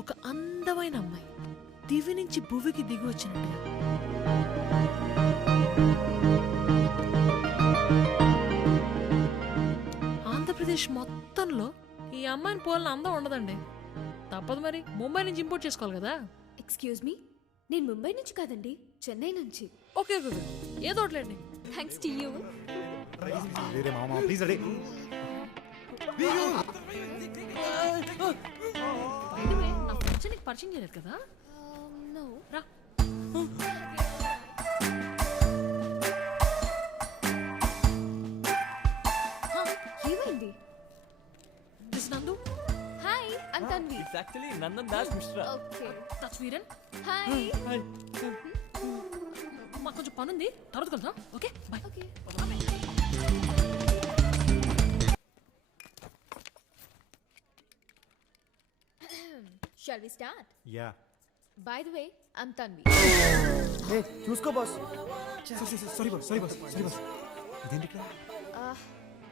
ఒక అందమైన అమ్మాయి దివి నుంచి భువికి దిగి వచ్చినట్టుగా. ఆంధ్రప్రదేశ్ మొత్తంలో ఈ అమ్మాయిని పోలిన అందం ఉండదండి. తప్పదు మరి, ముంబై నుంచి ఇంపోర్ట్ చేసుకోవాలి కదా. ఎక్స్క్యూజ్ మీ, నేను ముంబై నుంచి కాదండి, చెన్నై నుంచి. Okay okay okay. ఏదో ఒకట్లేండి. Thanks to you. నా ఫ్రెండ్స్ నీకు పరిచయం చేయలేదు కదా. నో. రా. ఏమైంది? This Nandu. Hi, I'm Tanvi. It's actually Nandan Das Mishra. Okay. That's Veeran. Hi. Hi. మాకు కొంచెం పని ఉంది, తర్వాత కలుద్దాం. Okay bye. Okay. Shall we start? Yeah By the way, I'm Tanvi. చూసుకో boss. Sorry boss, sorry boss, sorry boss. ఇదేంటి ఇక్కడ?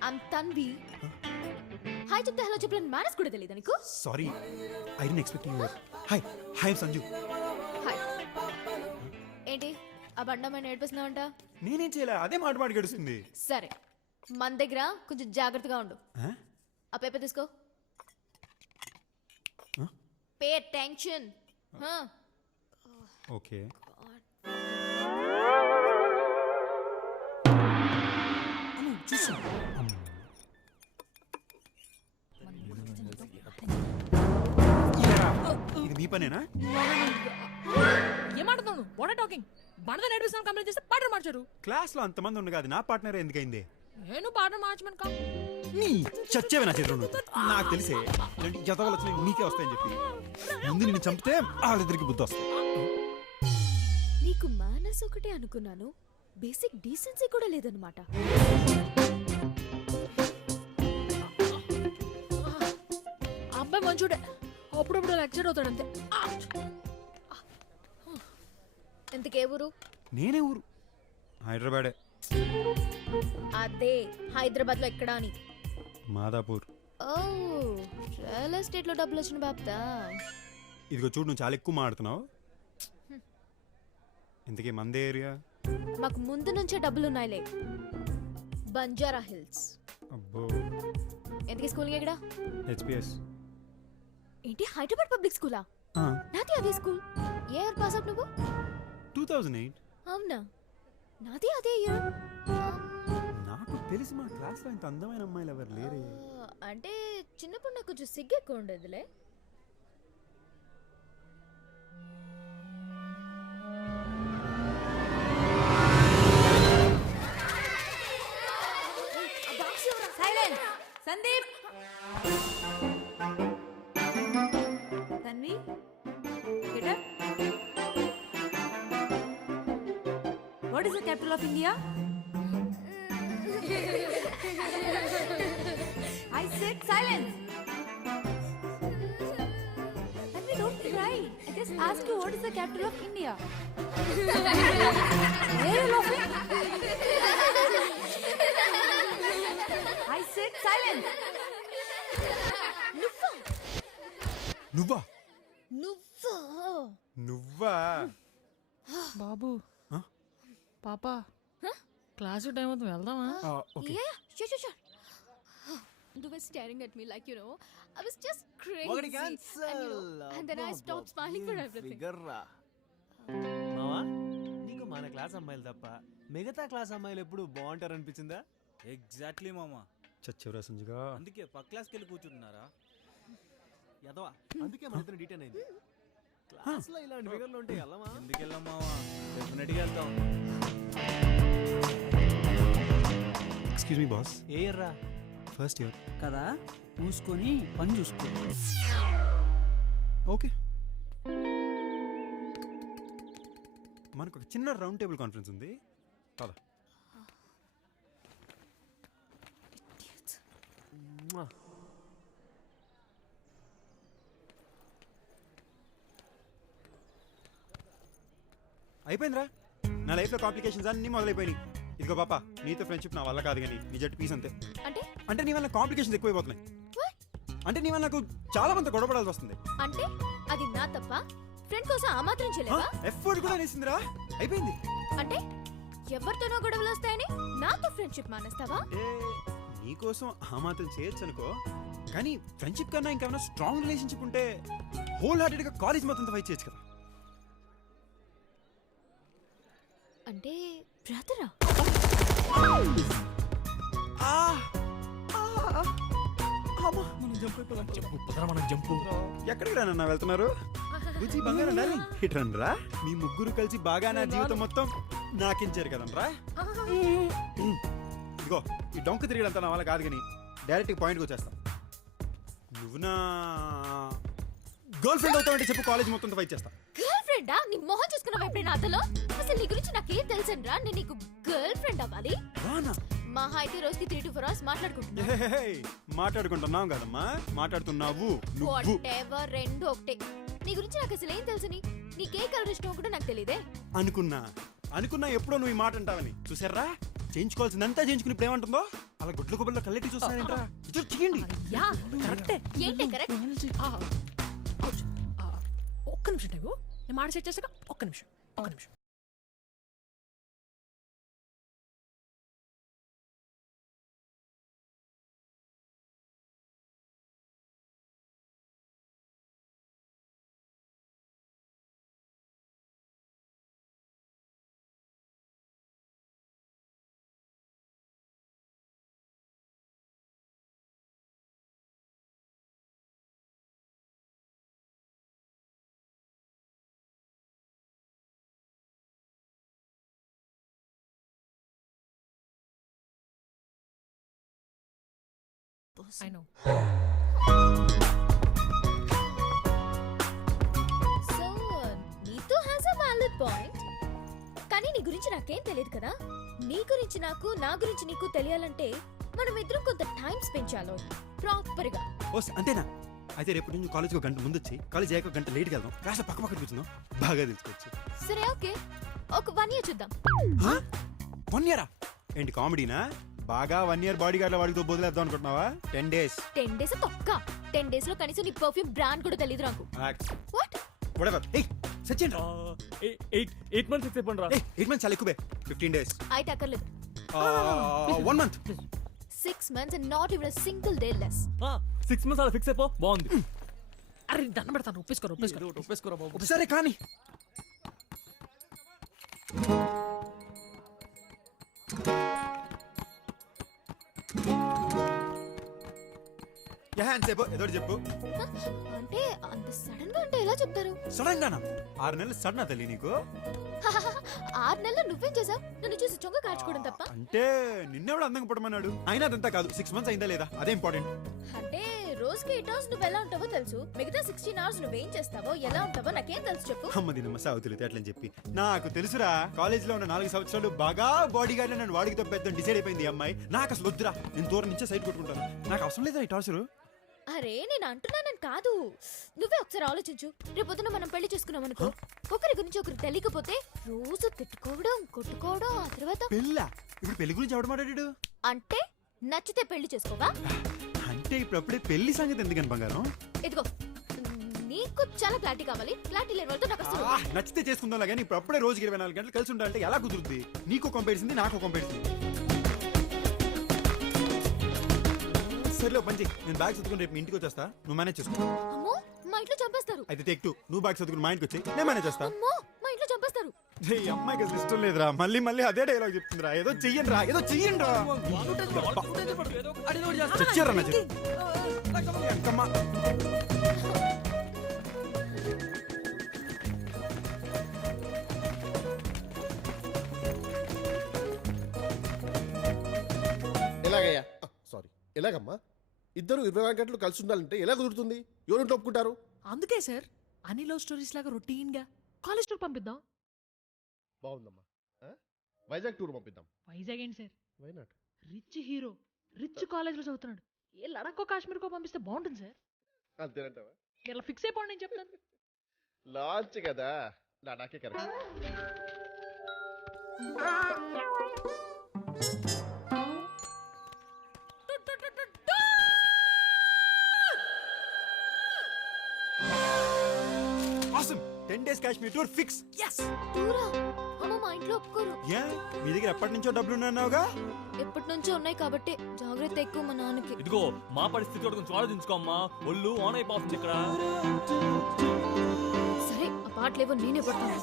I'm Tanvi. Hi చెప్తే హలో చెప్పలేని మేనస్ కూడా తెలియదా నీకు? Sorry, I don't expect you. Hi, hi Sanju. Hi. ఏంటి ఆ బండమైన ఏడిపిస్తున్నావంట? నేనేం చేయలే, అదే మాట మాట గడుస్తుంది. సరే, మన దగ్గర కొంచెం జాగ్రత్తగా ఉండు. ఆ పేపర్ తీసుకో. Pay attention. ఓకే. ఇది మీ పనేనా? ఏమాడుతున్నావు? What are talking? బండతో నడిపిస్తాను కంప్లైంట్ చేస్తే పాటలు మార్చారు. క్లాస్ లో అంతమంది ఉండగా అది నా పార్ట్నర్ ఎందుకైంది? నేను పాటలు మార్చమని కా. నీ చచ్చేవే నా చేతిలో నువ్వు. నాకు తెలిసే ఇలాంటి జతవలు వచ్చినాయి నీకే వస్తాయని చెప్పి ముందు నిన్ను చంపితే వాళ్ళిద్దరికి బుద్ధి వస్తాయి. నీకు మేనస్ ఒకటే అనుకున్నాను, బేసిక్ డీసెన్సీ కూడా లేదన్నమాట. ఆ అబ్బాయి మంచోడే, అప్పుడప్పుడు లెక్చర్ అవుతాడు అంతే. ఎంతకే ఊరు? నేనే ఊరు హైదరాబాదే. అదే హైదరాబాద్ లో ఎక్కడా అని. మాదాపూర్. ఓ, రియల్ ఎస్టేట్ లో డబ్బులు వచ్చిన బాప్తా. ఇదిగో చూడు, నువ్వు చాలా ఎక్కువ మాడుతున్నావు. ఇంతకీ మందే ఏరియా? మాకు ముందు నుంచే డబ్బులు ఉన్నాయిలే. బంజారా హిల్స్. అబ్బో. ఎందుకే స్కూలింగ్ ఎక్కడ? హెచ్పిఎస్. ఏంటి హైదరాబాద్ పబ్లిక్ స్కూలా? నాది అదే స్కూల్. ఏ ఇయర్ పాస్ అవుట్ నువ్వు? 2008. అవునా, నాది అదే ఇయర్. నాకు తెలిసి మా క్లాస్ లో ఇంత అందమైన అమ్మాయిలు ఎవరు లేరే. అంటే చిన్నప్పుడు నాకు కొంచెం సిగ్గు ఎక్కువ ఉండేదిలే. Silence. Sandeep. Tanvi, get up. What is the capital of India? I said silence. Tanvi, don't cry. I just asked you what is the capital of India. Why are you laughing? I said silence. నువ్వా? నువ్వా? నువ్వా? బాబు పాపా, class time అవుతుంది, వెళ్దామా? Okay. Yeah, sure. You were staring at me like, you know, I was just crazy. ఒకటి And, cancel. and then I stopped smiling for everything. మావా, నీకు మన క్లాస్ అమ్మాయిలు తప్ప మిగతా క్లాస్ అమ్మాయిలు ఎప్పుడు బాగుంటారు అనిపించిందా? ఎగ్జాక్ట్లీ మామా, చచ్చెవరా సంజుగా. అందుకే పక్క క్లాస్కి వెళ్ళి కూర్చుంటున్నారా? యదవా, అందుకే మన ఇద్దరు డీటెయిన్ అయింది. క్లాస్ లో ఇలాంటి ఫిగర్లు ఉంటే వెళ్ళమా? ఎందుకు వెళ్ళాం మామా, డెఫినెట్గా వెళ్తాం. Excuse me boss. ఏ ఇయర్ రా? First year. కదా, మూసుకొని పని చూసుకో. ఓకే. మనకు ఒక చిన్న రౌండ్ టేబుల్ కాన్ఫరెన్స్ ఉంది, పద. అయిపోయిందిరా, నా లైఫ్లో కాంప్లికేషన్స్ అన్నీ మొదలైపోయినాయి. ఇదిగో పాప, నీతో ఫ్రెండ్షిప్ నా వల్ల కాదు, కానీ నీ జట్టు పీస్ అంతే. అంటే నీ వల్ల కాంప్లికేషన్స్ ఎక్కువైపోతున్నాయి. అంటే నీ వల్ల నాకు చాలా మంది గొడవపడాల్సి వస్తుంది. అంటే అది నా తప్ప? ఫ్రెండ్ కోసం ఆ మాత్రం చేయలేవా? ఎఫర్ట్ కూడా వేసిందిరా, అయిపోయింది. అంటే ఎవరితోనో గొడవలు వస్తాయని నాతో ఫ్రెండ్షిప్ మానేస్తావా? అంటే నీకోసం ఆ మాత్రం చేయొచ్చు అనుకో, కానీ ఫ్రెండ్షిప్ కన్నా ఇంకేమైనా స్ట్రాంగ్ రిలేషన్షిప్ ఉంటే హోల్ హార్టెడ్ గా కాలేజ్ మొత్తం ఫైట్ చేయొచ్చు కదా. అంటే బ్రదరా? ఎక్కడికి రానన్నా వెళ్తున్నారు? బుజ్జి బంగారం డార్లింగ్, ఇటు రండిరా. మీ ముగ్గురు కలిసి బాగా నా జీవితం మొత్తం నాకించారు కదనరా. ఇదిగో ఈ డొంక తిరిగడంతా నా వల్ల కాదు, కానీ డైరెక్ట్ పాయింట్కి వచ్చేస్తా. నువ్వు నా గర్ల్ ఫ్రెండ్ అవుతావంటే చెప్పు, కాలేజ్ మొత్తం ఫైట్ చేస్తా. గర్ల్ ఫ్రెండా? నీ మొహం చూసుకున్నావు ఎప్పుడైనా అతలో? అసలు నీ గురించి నాకేం తెలుసండ్రా? నేను నీకు గర్ల్ ఫ్రెండ్ అవ్వాలి? రానా? మహా అయితే రోజుకి 3 to 4 hours మాట్లాడుకుంటున్నా. మాట్లాడుకుంటున్నావు కదమ్మా, మాట్లాడుతున్నావు నువ్వు. వాటెవర్, రెండు ఒకటే. నీ గురించి నాకు అసలు ఏం తెలుసని? నీకే కలర్ ఇష్టం కూడా నాకు తెలియదే. అనుకున్నా ఎప్పుడో నువ్వు ఈ మాట అంటావని. చూసారా, చేయించుకోవాల్సిందంతా చేయించుకుని ఇప్పుడు ఏమంటుందో? అలా గుడ్ల కొబ్బరిలో కల్లెట్టి చూస్తానంటరా. చేయండి. యా కరెక్టే. ఏంటి కరెక్ట్? ఒక్క నిమిషం టైగు, నేను మాట సెట్ చేసాక ఒక్క నిమిషం. I know. సో నీతో హ్యాస్ అ వాలిడ్ పాయింట్. కానీ నీ గురించి నాకేం తెలియదు కదా. నీ గురించి నాకు, నా గురించి నీకు తెలియాలంటే మనం ఇద్దరం కొంత టైం స్పెండ్ చేయాలి ప్రాపర్ గా. అంతేనా? అయితే రేపు నుంచి కాలేజ్కి 1 గంట ముందు వచ్చి, కాలేజ్ అయ్యాక 1 గంట లేట్కి వెళ్దాం. కాస్త పక్క కూర్చుందాం, బాగా తెలుసుకోవచ్చు. సరే ఓకే, ఒక 1 year చూద్దాం. 1 year? ఏంటి కామెడీనా? బాగా 1 year బాడీ గార్డ్ వాడితో బదులేద్దాం అనుకుంటున్నావా? 10 days. 10 days తొక్క. 10 days లో కనీసం నీ పర్ఫ్యూమ్ బ్రాండ్ కూడా తెలియదు నాకు. వాట్? Whatever. Hey, సచిన్ రా. 8 months ఫిక్స్ అయిపోండి రా. 8 months చాలా ఎక్కువే. 15 days. అయితే అక్కర్లేదు. 1 month. 6 months and not even a single day less. 6 months అలా ఫిక్స్ అయిపో, బాగుంది. అరే దండం పెడతాను, ఒప్పేసుకోరా బాబు. సరే కానీ ఏదో చెప్పు. అంటే అంత సడన్ గా అంటే ఎలా చెప్తారు? సడన్ గానా? 6 నెలలు సడన్ తల్లి నీకు? 6 నెలలు నువ్వేం చేసావు? నన్ను చూసి చొంగ కాచుకోవడం తప్ప? అంటే నిన్నెవడు అందంగా పడమన్నాడు? అయినా అదంతా కాదు, 6 months అయిందా లేదా అదే ఇంపార్టెంట్. అంటే రోజుకి 8 hours నువ్వు ఎలా ఉంటావో తెలుసు, మిగతా 16 hours నువ్వేం చేస్తావో ఎలా ఉంటావో నాకేం తెలుసు చెప్పు. అమ్మది నమ్మ సావుతులు అట్లని చెప్పి నాకు తెలుసురా. కాలేజ్ లో ఉన్న 4 సంవత్సరాలు బాగా బాడీ గార్డ్ నన్ను వాడికి తప్పేద్దాం డిసైడ్ అయిపోయింది ఈ అమ్మాయి. నాకు అసలు వద్దురా, నేను దూరం నుంచే సైడ్ కొట్టుకుంటాను. నాకు అవసరం లేదా ఈ టార్చరు. అరే నేను అంటున్నానని కాదు, నువ్వే ఒకసారి ఆలోచించు. రేపొద్దున మనం పెళ్లి చేసుకున్నాం అనుకో, ఒకరి గురించి ఒకరికి తెలియకపోతే రోజు తిట్టుకోవడం, కొట్టుకోవడం, ఆ తర్వాత పెళ్ళ. ఇప్పుడు పెళ్లి గురించి ఎవడు మాట్లాడాడు? అంటే నచ్చితే పెళ్లి చేసుకోవా? అంటే ఇప్పుడప్పుడే పెళ్లి సంగతి ఎందుకని బంగారం? ఇదిగో నీకు చాలా క్లారిటీ కావాలి. క్లారిటీ లేని వాళ్ళతో నాకు అసలు నచ్చితే చేసుకుందాం, కానీ ఇప్పుడు అప్పుడే రోజుకి 24 గంటలు కలిసి ఉండాలంటే ఎలా కుదురుద్ది? నీకు కొంపేసింది, నాకు కొంపేసింది. సరేలో పంచి, నేను బ్యాగ్ చదువుకుని రేపు మీ ఇంటికి వచ్చేస్తా, నువ్వు మేనేజ్ చేసుకో. అమ్మో మా ఇంట్లో చంపేస్తారు. అయితే టేక్ 2, నువ్వు బ్యాగ్ చదువుకుని మా ఇంటికి వచ్చి నేను మేనేజ్ చేస్తా. అమ్మో మా ఇంట్లో చంపేస్తారు. ఈ అమ్మాయికి అసలు ఇష్టం లేదురా, మళ్ళీ అదే డైలాగ్ చెప్తుందిరా. ఏదో చెయ్యండి రా. చచ్చారా నా చెప్పి ఎంకమ్మా. ఎలాగయ్యా? సారీ, ఎలాగమ్మా? ఇద్దరు 24 గంటలు కలిసి ఉండాలంటే ఎలా కుదురుతుంది? ఎవరింట్లో ఒప్పుకుంటారు? అందుకే సార్ అన్ని లవ్ స్టోరీస్ లాగా రొటీన్ గా కాలేజ్ టూర్ పంపిద్దాం. బాగుందమ్మా. వైజాగ్ టూర్ పంపిద్దాం. వైజాగ్ ఏంటి sir? Why not? Rich hero, rich college లో చదువుతున్నాడు. ఏ లడాక్కో కాశ్మీర్కో పంపిస్తే బాగుంటుంది సార్. అంతేనంటావా? ఇలా ఫిక్స్ అయిపోండి, నేను చెప్తాను. లాంచ్ కదా, లడాకే correct. 10 days Kashmir tour fix. టూరా అమ్మ మా ఇంట్లో ఒప్పుకోరు. ఏ మీ దగ్గర ఎప్పటి నుంచో డబ్బులు ఉన్నావుగా? ఎప్పటి నుంచో ఉన్నాయి కాబట్టి జాగ్రత్త ఎక్కువ మా నాన్నకి. ఇదిగో మా పరిస్థితి కూడా కొంచెం ఆలోచించుకో అమ్మా, ఒళ్ళు ఆన్ అయిపోతుంది ఇక్కడ. సరే ఆ పాటలేవో నేనే పడతాను.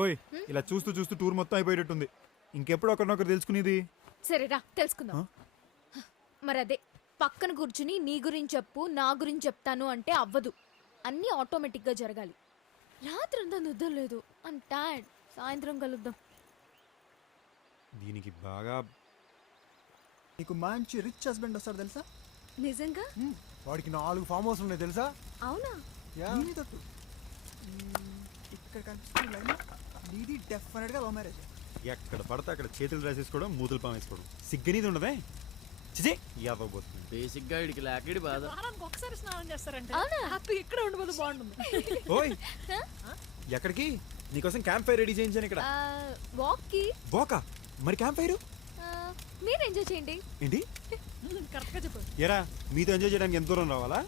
ఓయ్ ఇలా చూస్తూ చూస్తూ టూర్ మొత్తం అయిపోయేటట్టుంది. ఇంకెప్పుడు ఒకరినొకరు తెలుసుకునేది? సరే రా తెలుసుకుందాం. మరి అదే పక్కన కూర్చుని నీ గురించి చెప్పు నా గురించి చెప్తాను అంటే అవ్వదు. అన్నీ ఆటోమేటిక్ గా జరగాలి. రాత్రంతా నిద్ర లేదు. I'm tired. సాయంత్రం కలుద్దాం. దీనికి బాగా నీకు మంచి రిచ్ హస్బెండ్ వస్తాడు తెలుసా? నిజంగా? వాడికి 4 ఫామ్ హౌస్ ఉన్నాయి తెలుసా? అవునా? దీని తట్టు. ఇక్కడ కనిపిస్తున్న లైన్ నీది డెఫినెట్ గా లవ్ మ్యారేజ్. ఎక్కడ పడితే అక్కడ చేతులు రాసేసుకోవడం, మూతులు పామేసుకోవడం. సిగ్గనీది ఉండదే. చిజే యాదవబోతుంది. బేసిక్ గా ఇడికి లేకడి బాధ. వారానికి ఒకసారి స్నానం చేస్తారంటే అవునా? హ్యాపీ ఇక్కడే ఉండబోదు బాగుంటుంది. ఓయ్ ఎక్కడికి? నీకోసం క్యాంప్ ఫైర్ రెడీ చేయించాను ఇక్కడ. వాక్ కి. బోకా మరి క్యాంప్ ఫైర్ మీరు ఎంజాయ్ చేయండి. ఏంటి? కరెక్ట్ గా చెప్పు. ఎరా మీతో ఎంజాయ్ చేయడానికి ఎంత దూరం రావాలా?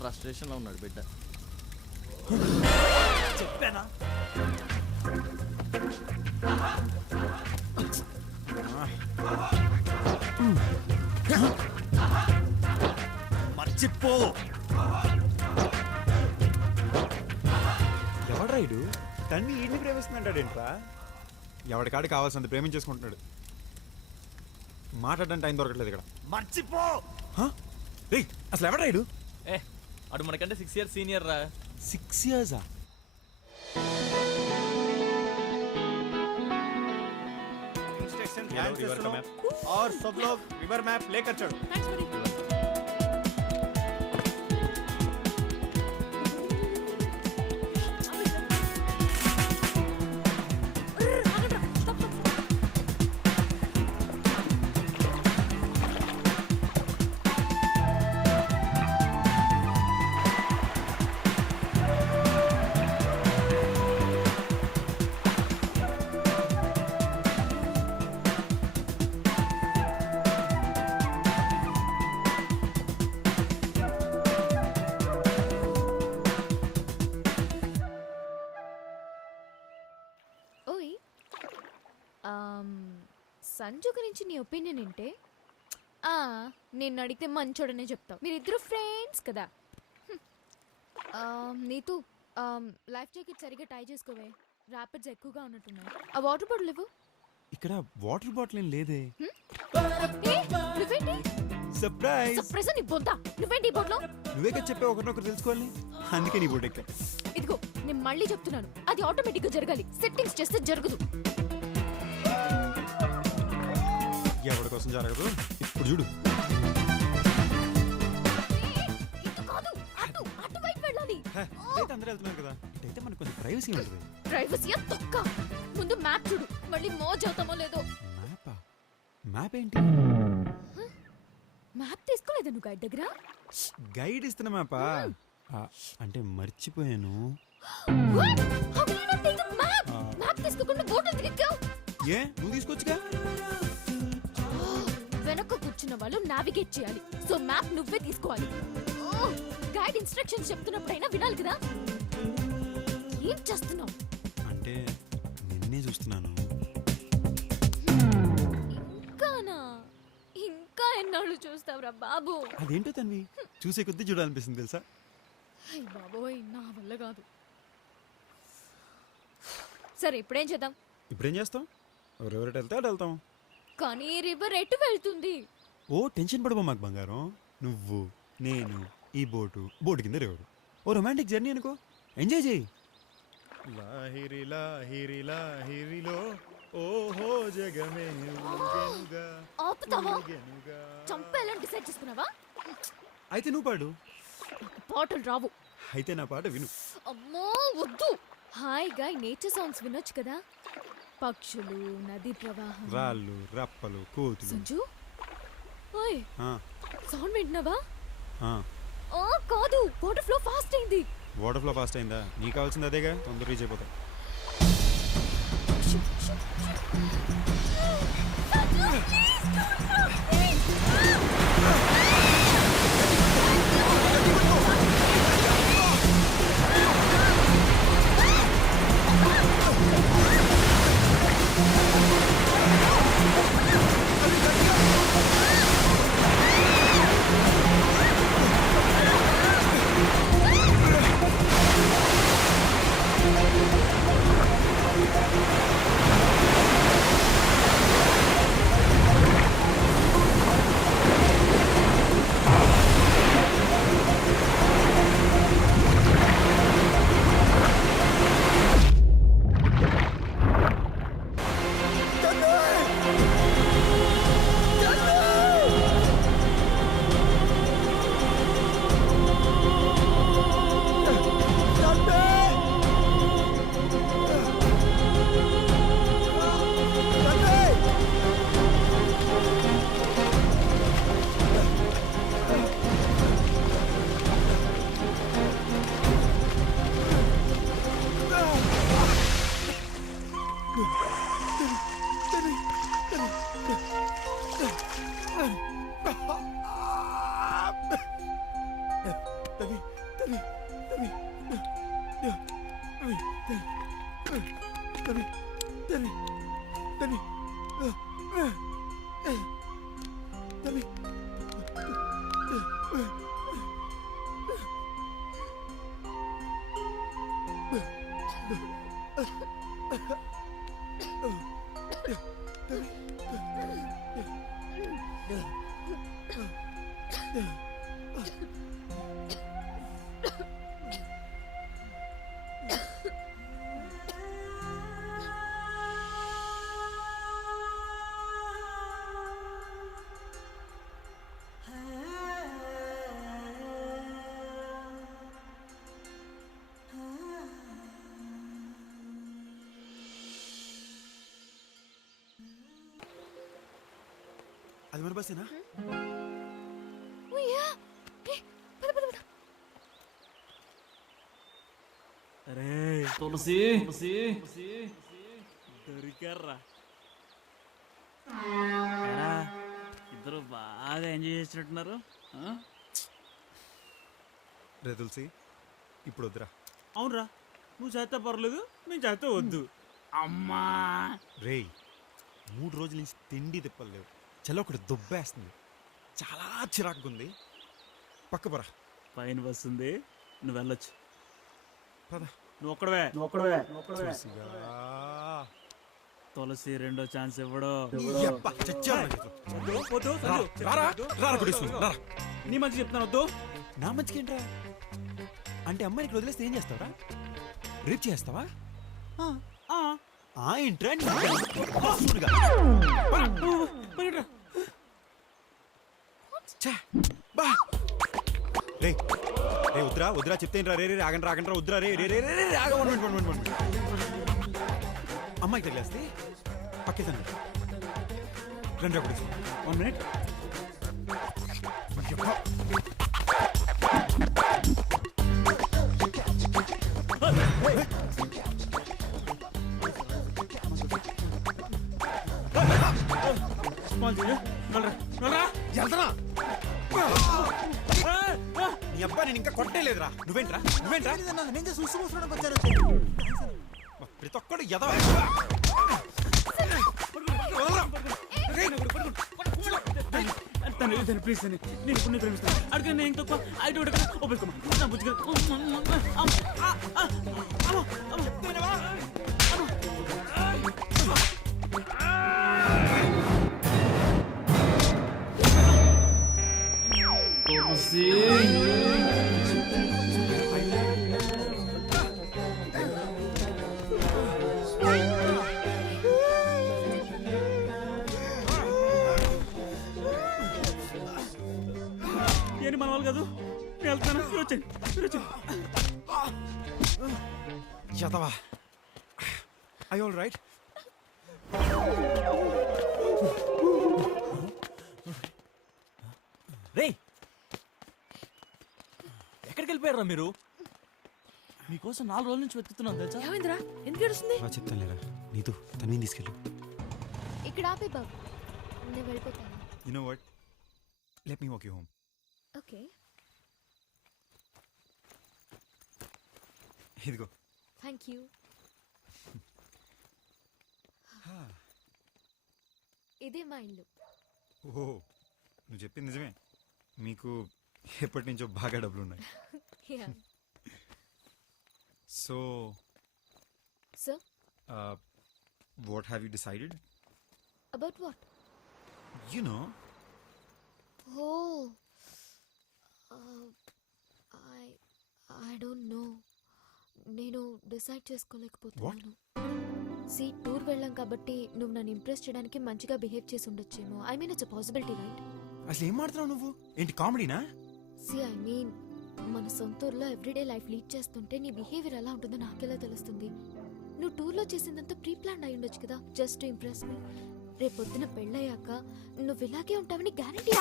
ఫ్రస్ట్రేషన్ లో ఉన్నాడు బిడ్డ. చెప్పానా? మర్చిపో. ఎవడ్రాయుడు తన్ని ఈడిని ప్రేమిస్తుందంటాడేంట్రా? ఎవడికాడు కావాల్సినంత ప్రేమించేసుకుంటున్నాడు. మాట్లాడడానికి టైం దొరకట్లేదు ఇక్కడ. మర్చిపో. రేయ్ అసలు ఎవడ్రాయుడు? ఏ అడు మనకంటే 6 years సీనియర్ రా. 6 years? और सब लोग रिवर मैप लेकर चलो. థ్యాంక్స్ వెరీ ఓయ్ సంజు గురించి నీ ఒపీనియన్ ఏంటే? నేను అడిగితే మంచోడనే చెప్తావు. మీరిద్దరు ఫ్రెండ్స్ కదా. నీతు లైఫ్ జాకెట్ సరిగ్గా టై చేసుకోవే. ర్యాపిడ్స్ ఎక్కువగా ఉన్నట్టున్నాయి. ఆ వాటర్ బాటిల్ ఇవ్వు. ఇక్కడ వాటర్ బాటిల్ ఏం లేదే. నువ్వేంటి సర్ప్రైజ్. సర్ప్రైజ్ నీ బొద్దా. నువ్వేంటి ఈ బొట్లో? నువ్వే కదా చెప్పే ఒకరినొకరు తెలుసుకోవాలి, అందుకే నీ బోర్డు ఎక్కా. ఇదిగో నేను మళ్ళీ చెప్తున్నాను, అది ఆటోమేటిక్ గా జరగాలి. సెట్టింగ్స్ చేస్తే జరగదు. ఎవరి కోసం జరగదు ఇప్పుడు చూడు. ఇటు కాదు, అటు అటువైపు వెళ్ళాలి. అయితే అందరూ వెళ్తున్నారు కదా, ఇటైతే మనకు కొంచెం ప్రైవసీ ఉంటుంది. ప్రైవసీ తొక్క. ముందు మ్యాప్ చూడు, మళ్ళీ మోజ్ అవుతామో లేదో. మ్యాపా? మ్యాప్ ఏంటి? మ్యాప్ తీసుకోలేదా నువ్వు గైడ్ దగ్గర? గైడ్ ఇస్తున్న మ్యాపా? అంటే మర్చిపోయాను. మ్యాప్ తీసుకోకుండా బోట్ ఎందుకు ఎక్కావు? ఏ నువ్వు తీసుకొచ్చుగా. వెనక కూర్చున్న వాళ్ళు నావిగేట్ చేయాలి, సో మ్యాప్ నువ్వే తీసుకోవాలి. గైడ్ ఇన్స్ట్రక్షన్స్ చెప్తున్నప్పుడైనా వినాలి కదా. ఏం చేస్తున్నావు? అంటే నిన్నే చూస్తున్నాను. ఇంకానా? ఇంకా ఎన్నాళ్ళు చూస్తావురా బాబు? అదేంటో తన్వి చూసే కొద్దీ చూడాలనిపిస్తుంది తెలుసా. అయ్ బాబోయ్, నా వల్ల కాదు. సరే ఇప్పుడేం చేద్దాం? ఇప్పుడేం చేస్తాం? ఎవరెవరు వెళ్తే అటు వెళ్తాం. కానీ రివర్ ఎటు వెళ్తుంది? ఓ టెన్షన్ పడబో మాకు బంగారం. నువ్వు నేను ఈ బోటు కింద రేవుడు. ఓ రొమాంటిక్ జర్నీ అనుకో, ఎంజాయ్ చేయి. లాహిరి లాహిరి లాహిరిలో ఓహో జగమే ఊగెనుగా. ఆపుతావా? చంపేయాలని డిసైడ్ చేసుకున్నావా? అయితే నువ్వు పాడు. పాటలు రావు. అయితే నా పాట విను. అమ్మో వద్దు. హాయిగా నేచర్ సాంగ్స్ వినొచ్చు కదా. పక్షులు, నది ప్రవాహం, రాళ్ళు రప్పలు కోతులు. సంజు ఓయ్ ఆ, సౌండ్ వింటున్నావా? ఆ. కాదు, వాటర్ ఫ్లో ఫాస్ట్ అయింది. వాటర్ ఫ్లో ఫాస్ట్ అయిందా? నీకు కావాల్సింది అదేగా, తొందర రీచ్ అయిపోతాయి. Sanju, please don't. అది మన బస్సేనా? ఉయ్యా. ఏ, పద, పద, పద. అరే తులసి దొరికారా. ఎరా, ఇద్దరు బాగా ఎంజాయ్ చేసినట్టున్నారు. ఆ? రే తులసి ఇప్పుడు వద్దురా. అవునరా, నువ్వు చేస్తే పర్లేదు, నేను చేస్తే వద్దు. అమ్మా రేయ్ 3 రోజుల నుంచి తిండి తిప్పలేవు, చల్ల ఒకటి దుబ్బేస్తుంది, చాలా చిరాకుగా ఉంది. పక్క పరా. పైన వస్తుంది, నువ్వు వెళ్ళొచ్చు. పద. నువ్వు ఒక్కడవే. తులసిగా. తులసి రెండో ఛాన్స్ ఇవ్వడు. యబ్బా, చచ్చావు నా చేతిలో. రారా, రారా కొట్టేసుకుందాం, రారా. నీ మంచి చెప్తాను వద్దు. నా మంచికి ఏంట్రా? అంటే అమ్మాయిని ఇక్కడ వదిలేస్తే ఏం చేస్తావరా? రేప్ చేస్తావా? ఏంట్రా రే రే వద్దురా వద్దురా చెప్తేంట్రా. రే రే ఆగండి రాగండి వద్దురా. రే రే రే రే అమ్మాయికి తగిలేస్తే పక్కేసాను. రండి రా కొట్టేసి. 1 minute. వెళ్తానా? నీ అబ్బా నేను ఇంకా కొట్టలేదురా. నువ్వేంట్రా ప్రతి ఒక్కడు ఎదవ. ప్లీజ్ నేను ఇప్పుడు ప్రేమిస్తాను. అడిగిన నేను తక్కువ ఐదు ఒప్పుకోమా నా బుద్ధిగా. ఏంటి మన వాళ్ళు కాదు, నేను వెళ్తాను. వచ్చాను. ఎదవా. I all right? రే ఎక్కడికి వెళ్ళిపోయారా మీరు? మీకోసం 4 రోజుల నుంచి వెతుకుతున్నాను తెలుసా. ఏమైందిరా? ఎందుకు ఏడుస్తుంది? చెప్తాను లేరా. నీతో తను తీసుకెళ్ళు. ఇక్కడ ఆపే బాబు, నేను వెళ్ళిపోతాను. You know what, let me walk you home. Okay. ఇదిగో. Thank you. ఇదే మా ఇల్లు. ఓహో, నువ్వు చెప్పింది నిజమే. మీకు ఎప్పటి నుంచో బాగా డబ్బులు ఉన్నాయి. So so what have you decided? About what? You know. Oh, I don't know. నేను డిసైడ్ చేసుకోలేకపోతున్నాను. టూర్ వెళ్ళాం కాబట్టి నువ్వు నన్ను ఇంప్రెస్ చేయడానికి మంచిగా బిహేవ్ చేసి ఉండొచ్చేమో. I mean it's a possibility, right? అసలు ఏం మాట్లాడుతున్నావు నువ్వు? ఏంటి కామెడీనా? ఐ మీన్ మన సొంత ఊర్లో ఎవ్రీడే లైఫ్ లీడ్ చేస్తుంటే నీ బిహేవియర్ ఎలా ఉంటుందో నాకెలా తెలుస్తుంది? నువ్వు టూర్లో చేసిందంతా ప్రీ ప్లాన్ అయి ఉండొచ్చు కదా, జస్ట్ టు ఇంప్రెస్ మీ. రేపొద్దున పెళ్ళయ్యాక నువ్వు ఇలాగే ఉంటావని guarantee.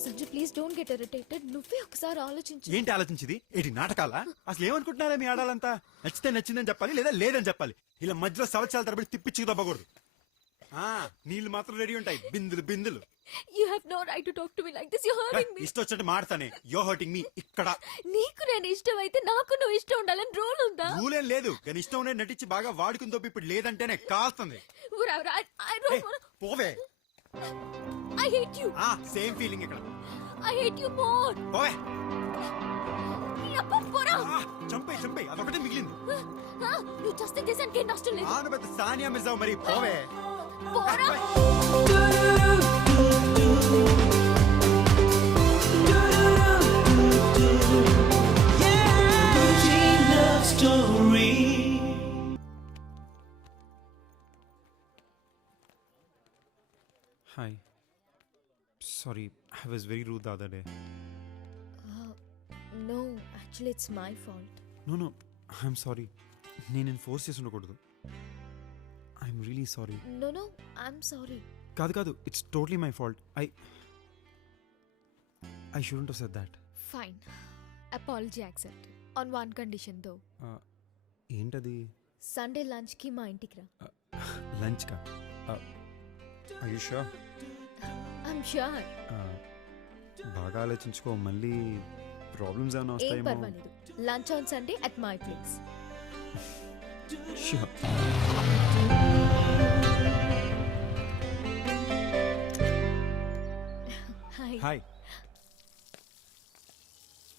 Sanju please don't get irritated. నువ్వే ఒకసారి ఆలోచించు. ఏంటి ఆలోచించింది? ఏంటి నాటకాలా? అసలు ఏమనుకుంటున్నారా మీ ఆడాలంతా? నచ్చితే నచ్చిందని చెప్పాలి, లేదా లేదని చెప్పాలి. ఇలా మధ్యలో సంవత్సరాల తరబడి తిప్పిచ్చి తప్పకూడదు. నీళ్ళు మాత్రం రెడీ ఉంటాయి, బిందులు బిందులు. You have no right to talk to me like this. You're hurting me. ఇష్టం వచ్చినట్టు మాడతానే. You're hurting me. ఇక్కడ నీకు నేను ఇష్టం అయితే నాకు నువ్వు ఇష్టం ఉండాలని రూల్ ఉందా? రూల్ ఏం లేదు, కానీ ఇష్టం ఉండే నటించి బాగా వాడుకుని తప్ప ఇప్పుడు లేదంటేనే కాల్స్తుంది. Whatever. I don't wanna. పోవే. I hate you. Same feeling ఇక్కడ. I hate you more. పోవే. అబ్బా పోరా. చంపే అదొకటే మిగిలింది. నువ్వు చస్తే దేశానికి ఏం నష్టం లేదు. ఆను పెద్ద సానియా మిస్ అవ్వ మరి పోవే. పోరా. Hi. Sorry, I was very rude the other day. No, actually it's my fault. No, I'm sorry. నేను ఫోర్స్ చేసి ఉండకూడదు. I'm really sorry. No, I'm sorry. కాదు it's totally my fault. I shouldn't have said that. Fine. Apology accepted. On one condition though. ఏంటది? Sunday lunch కి మా ఇంటికి రా. Lunch కా? Are you sure? I'm sure. బాగా ఆలోచించుకో, మళ్ళీ ప్రాబ్లమ్స్ ఏమైనా ఏం వస్తాయేమో. పర్వాలేదు. Lunch on Sunday at my place. Sure. Hi. Hi.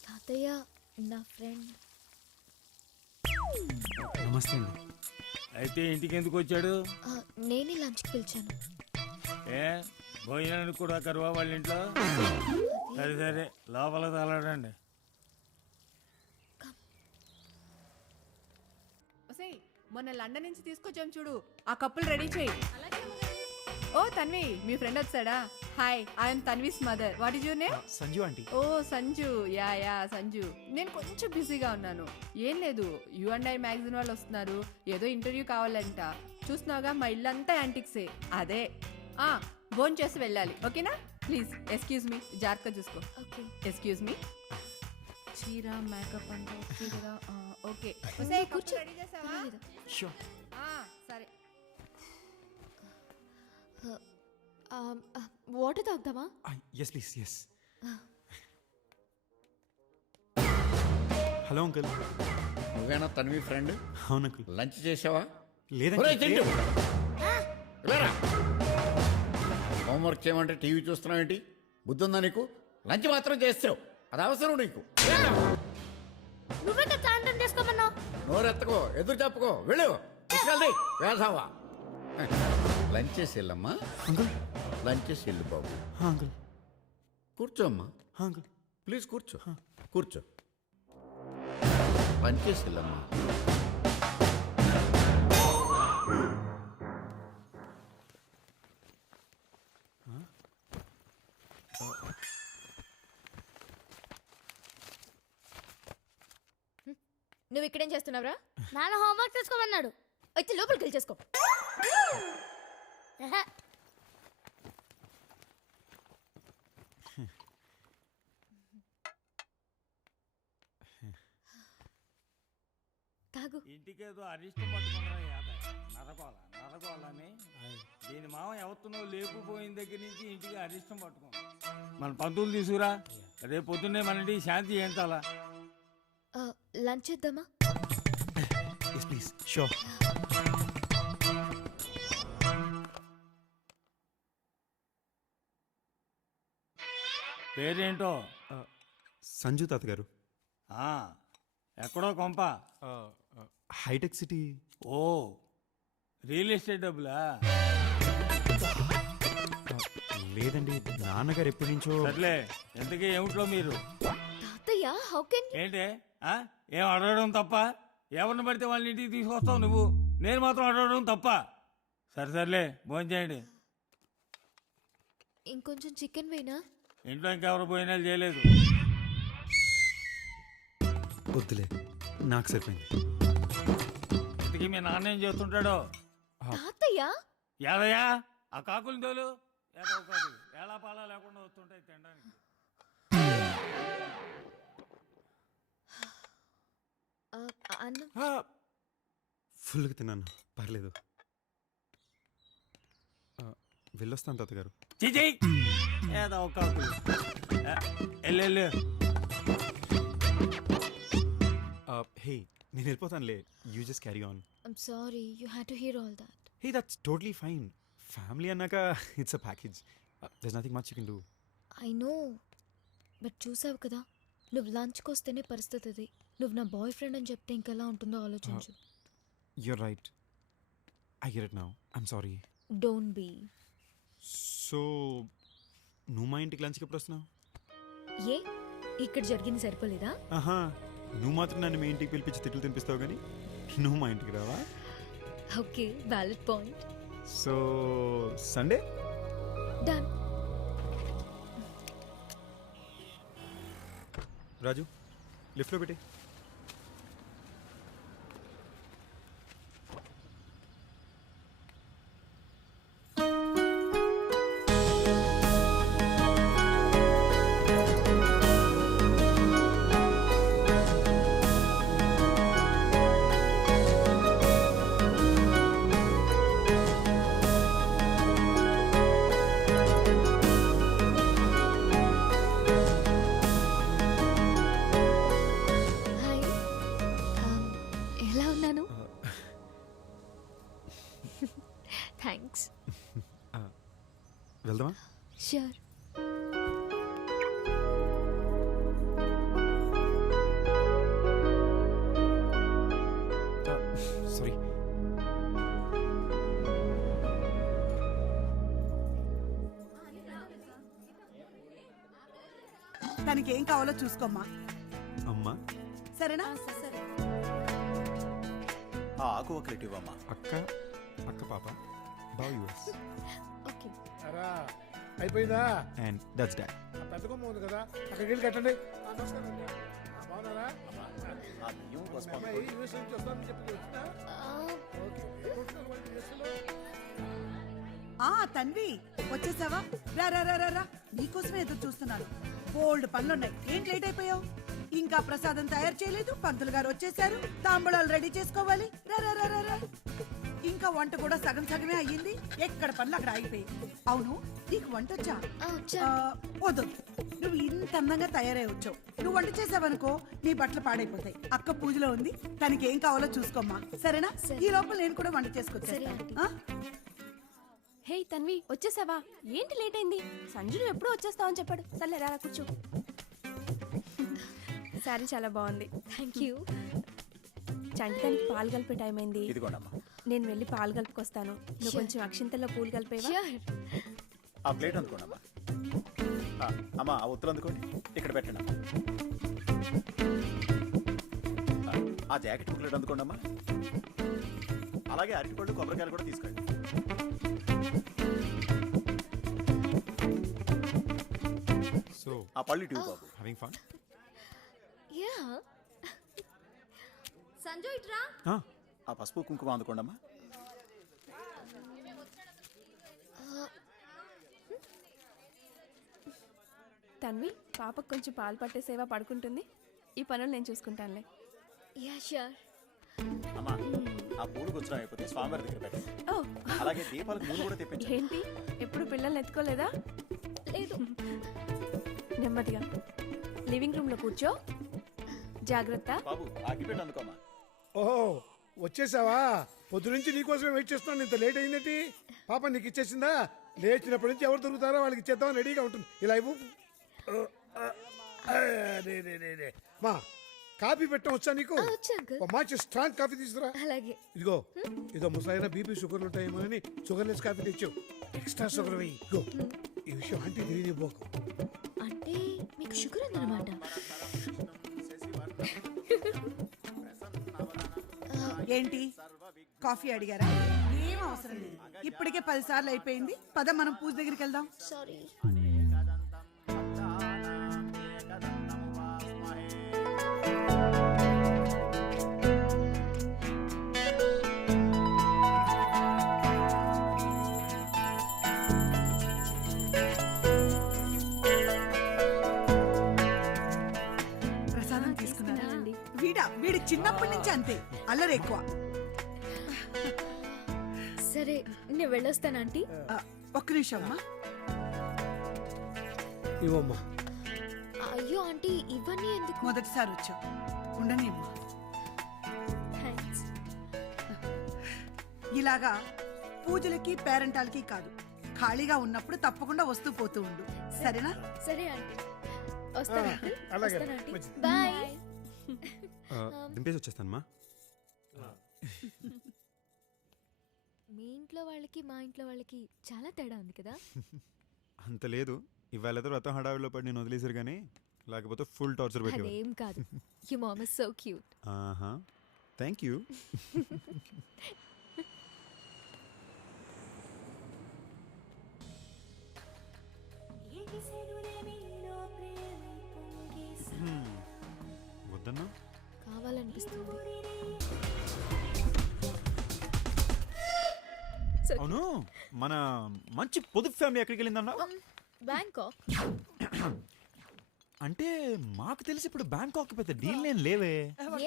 తాతయ్య నా ఫ్రెండ్. నమస్తే అండి. అయితే ఇంటికి ఎందుకు వచ్చాడు? నేనే లంచ్కి పిలిచాను. ఏ భోజనానికి కూడా కరువా వాళ్ళ ఇంట్లో? సరే లోపల తలాడండి. మొన్న లండన్ నుంచి తీసుకొచ్చాం చూడు, ఆ కప్పులు రెడీ చేయి. ఓ తన్వి, మీ ఫ్రెండ్ వచ్చాడా? Hi, I'm Tanvi's mother. What is your name? Sanju aunty. Oh Sanju. Yeah Sanju. నేను కొంచెం బిజీగా ఉన్నాను. ఏం లేదు, U&I మ్యాగజైన్ వాళ్ళు వస్తున్నారు, ఏదో ఇంటర్వ్యూ కావాలంట. చూస్తున్నావుగా మా ఇల్లంతా యాంటిక్సే. అదే భోజనం చేసి వెళ్ళాలి, ఓకేనా? ప్లీజ్ ఎక్స్క్యూజ్ మీ, జాగ్రత్తగా చూసుకో. ఓకే. Excuse me. చీర మేకప్ అంటే ఓకే కదా? ఓకే. కూర్చో. రెడీ చేసావా? Sure. సరే. వాటర్ తాగుతావా? Yes, please, yes. Hello uncle. నువ్వేనా తన్వి ఫ్రెండ్? అవును అంకుల్. లంచ్ చేసావా? లేదండి. హోంవర్క్ చేయమంటే టీవీ చూస్తున్నావు ఏంటి? బుద్ధుందా నీకు? లంచ్ మాత్రం చేస్తావు, అది అవసరం నీకు. నువ్వే చాంటం చేసుకోమన్నావు. నోరెత్తకో, ఎదురు చెప్పుకో, వెళ్ళు. తీసుకెళ్ళి వేసావా? లంచ్ చేసి వెళ్ళమ్మా. అంకుల్. లంచ్ చేసి వెళ్ళు బాబు. అంకుల్. కూర్చోమ్మా. అంకుల్ ప్లీజ్ కూర్చో. కూర్చో. లంచ్ చేసి వెళ్ళమ్మా. నువ్వు ఇక్కడేం చేస్తున్నావురా? నాన్న హోంవర్క్ చేసుకోమన్నాడు. అయితే లోపలికి వెళ్ళి చేసుకో. తాగు. ఇంటికేదో అరిష్టం పట్టుకున్నారా? నరకోవాలని దీని మామ ఎవరినో లేపుపోయిన దగ్గర నుంచి ఇంటికి అరిష్టం పట్టుకున్నాం. మన పంతులు తీసుకురా, రేపు పొద్దున్నే మన ఇంటికి శాంతి ఏంటాలా? లంచ్ చేద్దామా? Yes, please. Sure. పేరేంటో? సంజు తాతగారు. ఎక్కడో కొంప? Hitech city. ఓ, రియల్ ఎస్టేట్ డబ్బులా? లేదండి, నాన్నగారు ఎప్పటి నుంచో. సర్లే, ఎంతకీ ఏమిట్లో మీరు? తాతయ్య హౌ కెన్ ఏంటే ఏం అడగడం తప్ప? ఎవరిని పడితే వాళ్ళ ఇంటికి తీసుకొస్తావు నువ్వు, నేను మాత్రం అడగడం తప్ప? సర్లే భోజనం చేయండి. ఇంకొంచెం చికెన్ వేనా? ఇంట్లో ఇంకెవరు భోజనాలు చేయలేదు. వద్దులే, నాకు సరిపోయింది. ఇంతకీ మీ నాన్న ఏం చేస్తుంటాడో? తాతయ్య యాదయ్యా, ఆ కాకులు తోలు. ఏదో కాకులు ఎలా పాలా లేకుండా వస్తుంటాయి తినడానికి. అన్నం ఫుల్గా తిన్నాను, పర్లేదు. వెళ్ళొస్తాను తాతగారు. చిచి, ఏదో కాకులు. వెళ్ళు. హే, నేను వెళ్ళిపోతానులే. You just carry on. I'm sorry you had to hear all that. Hey, that's totally fine. Family అన్నాక it's a package. There's nothing much you can do. I know, but చూసావు కదా, నువ్వు లంచ్కి వస్తేనే పరిస్థితి అది. నువ్వు నా బాయ్ ఫ్రెండ్ అని చెప్తే ఇంకెలా ఉంటుందో ఆలోచించు. You're right, I get it now, I'm sorry. Don't be. So నువ్వు మా ఇంటికి లంచ్కి ఎప్పుడు వస్తున్నావు? ఏ ఇక్కడ జరిగింది సరిపోలేదా? ఆహా, నువ్వు మాత్రం నన్ను మీ ఇంటికి పిలిపించి తిట్లు తినిపిస్తావు కానీ నువ్వు మా ఇంటికి రావా? Okay, valid point. So Sunday done. Raju లిఫ్ట్లో పెట్టి. హాయ్, ఎలా ఉన్నాను? థ్యాంక్స్. వెళ్దామా? ష్యూర్. సారీ. తనకి ఏం కావాలో చూసుకోమ్మా, అమ్మా, సరేనా? ఆకు ఒకటి ఇవ్వమ్మా. అక్క, అక్క పాప, బావ్ యూఎస్, ఓకే. అయిపోయిందా? And that's dad. పెద్ద కొమ్మ ఉంది కదా, అక్కడికి వెళ్ళి కట్టండి. బాగున్నారా? తన్వి వచ్చేసావా? రా రా రా రా రా, నీకోసమే ఎదురు చూస్తున్నాను. బోల్డ్ పనులున్నాయి. ఏం లేట్ అయిపోయావు? ఇంకా ప్రసాదం తయారు చేయలేదు, పంతులు గారు వచ్చేసారు, తాంబూలాలు రెడీ చేసుకోవాలి. రా రా రా రా రా. ఇంకా వంట కూడా సగం సగమే అయ్యింది. ఎక్కడ పనులు అక్కడ ఆగిపోయింది. అవును, నీకు వంట వచ్చా? వద్దు, నువ్వు ఇంత అందంగా తయారై వచ్చావు. నువ్వు వంట చేసావనుకో నీ బట్టలు పాడైపోతాయి. అక్క పూజలో ఉంది, తనకి ఏం కావాలో చూసుకోమ్మా, సరేనా? ఈ లోపల నేను కూడా వంట చేసుకొచ్చా. హే తన్వి, వచ్చేసావా? ఏంటి లేట్ అయింది? సంజు ఎప్పుడు వచ్చేస్తావని చెప్పాడు. సర్లే రా కూర్చో. సారీ చాలా బాగుంది. Thank you. చంటిదానికి పాలు కలిపే టైం అయింది. ఇదిగోండమ్మా. నేను వెళ్ళి పాలు కలుపుకొస్తాను. నువ్వు కొంచెం అక్షింతల్లో పూలు కలిపేవా? ష్యూర్. ఆ ప్లేట్ అందుకోండమ్మా. అమ్మా, ఆ ఒత్తులు అందుకోండి, ఇక్కడ పెట్టండి అమ్మా. ఆ జాకెట్ ప్లేట్ అందుకోండమ్మా. అలాగే అరటిపళ్ళు కొబ్బరికాయలు కూడా తీసుకోండి. సో ఆ పళ్ళు ఇటు బాబు. Having fun? యా. సంజు ఇట్రా. ఆ పసుపు కుంకుమ అందుకోండమ్మా. తన్వి, పాపకు కొంచెం పాలు పట్టేసేవా? పడుకుంటుంది. ఈ పనులు నేను చూసుకుంటానులే. Yeah sure. అమ్మా, ఆ పూలు గుచ్చడం అయిపోతే స్వామివారి దగ్గర పెట్టండి. ఓ, అలాగే దీపాలకు నూనె కూడా తెప్పించండి. ఏంటి ఎప్పుడు పిల్లల్ని ఎత్తుకోలేదా? లేదు. నెమ్మదిగా లివింగ్ రూమ్ లో కూర్చో. జాగ్రత్త. బాబు, అగ్గిపెట్టి అందుకోమ్మా. ఓహో, వచ్చేసావా? పొద్దు నుంచి నీకోసమే వెయిట్ చేస్తున్నాను. ఇంత లేట్ అయిందంటే పాప నీకు ఇచ్చేసిందా? లేచినప్పటి నుంచి ఎవరు దొరుకుతారో వాళ్ళకి ఇచ్చేద్దామని రెడీగా ఉంటుంది. ఇలా ఇవ్వు. మా కాఫీ పెట్టడం వచ్చా నీకు? వచ్చు అంకుల్. ఓ మంచి స్ట్రాంగ్ కాఫీ తీసుకురా. అలాగే. ఇదిగో, ఇదో ముసలైన బీపీ షుగర్లు ఉంటాయేమో అని షుగర్లెస్ కాఫీ తెచ్చావు. ఎక్స్ట్రా షుగర్ వెయ్యి. ఇదిగో, ఈ విషయం అంటే తెలియనివ్వకు. అంటే మీకు షుగర్ ఉందన్నమాట. ఏంటి కాఫీ అడిగారా? ఏం అవసరం లేదు, ఇప్పటికే 10 సార్లు అయిపోయింది. పద మనం పూజ దగ్గరికి వెళ్దాం. సారీ. ప్రసాదం తీసుకున్నారా? వీడి చిన్నప్పటి నుంచి అంతే, అల్లరి ఎక్కువ. సరే, నేను వెళ్ళొస్తాను ఆంటీ. ఒక్క నిమిషం అమ్మా. ఇవ్వమ్మా. అయ్యో ఆంటీ, ఇవన్నీ ఎందుకు? మొదటిసారి వచ్చావు, ఉండని అమ్మా. థ్యాంక్స్. ఇలాగా పూజలకి పేరెంటాలకి కాదు, ఖాళీగా ఉన్నప్పుడు తప్పకుండా వస్తూ పోతూ ఉండు, సరేనా? సరే ఆంటీ, వస్తాను అంకుల్. అలాగే, వస్తాను ఆంటీ. మంచిది. బాయ్. దింపేసి వచ్చేస్తానమ్మా. మీ ఇంట్లో వాళ్ళకి మా ఇంట్లో వాళ్ళకి చాలా తేడా ఉంది కదా. అంత లేదు, ఇవాళ వ్రతం హడావిలో పడి నేను వదిలేసారు కానీ లేకపోతే ఫుల్ టార్చర్ పెట్టేవారు. అదేం కాదు. You mom is so cute. ఆహా, థ్యాంక్ యూ. వద్దన్నా కావాలనిపిస్తుంది. అవును, మన మంచి పొదుపు ఫ్యామిలీ ఎక్కడికి వెళ్ళిందన్నా? బ్యాంకాక్. అంటే మాకు తెలిసి ఇప్పుడు బ్యాంకాక్ పెద్ద డీల్ నేను లేవే.